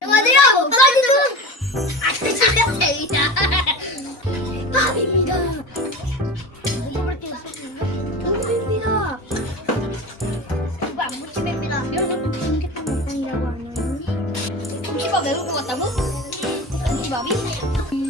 안녕하세요. 먹방이는 아저씨입니다. 밥입니다. 밥입니다. 이거 안 무침입니다. 여러분 김치밥 먹방이라고 하네요. 김치밥 매울 것 같다고? 김치밥이?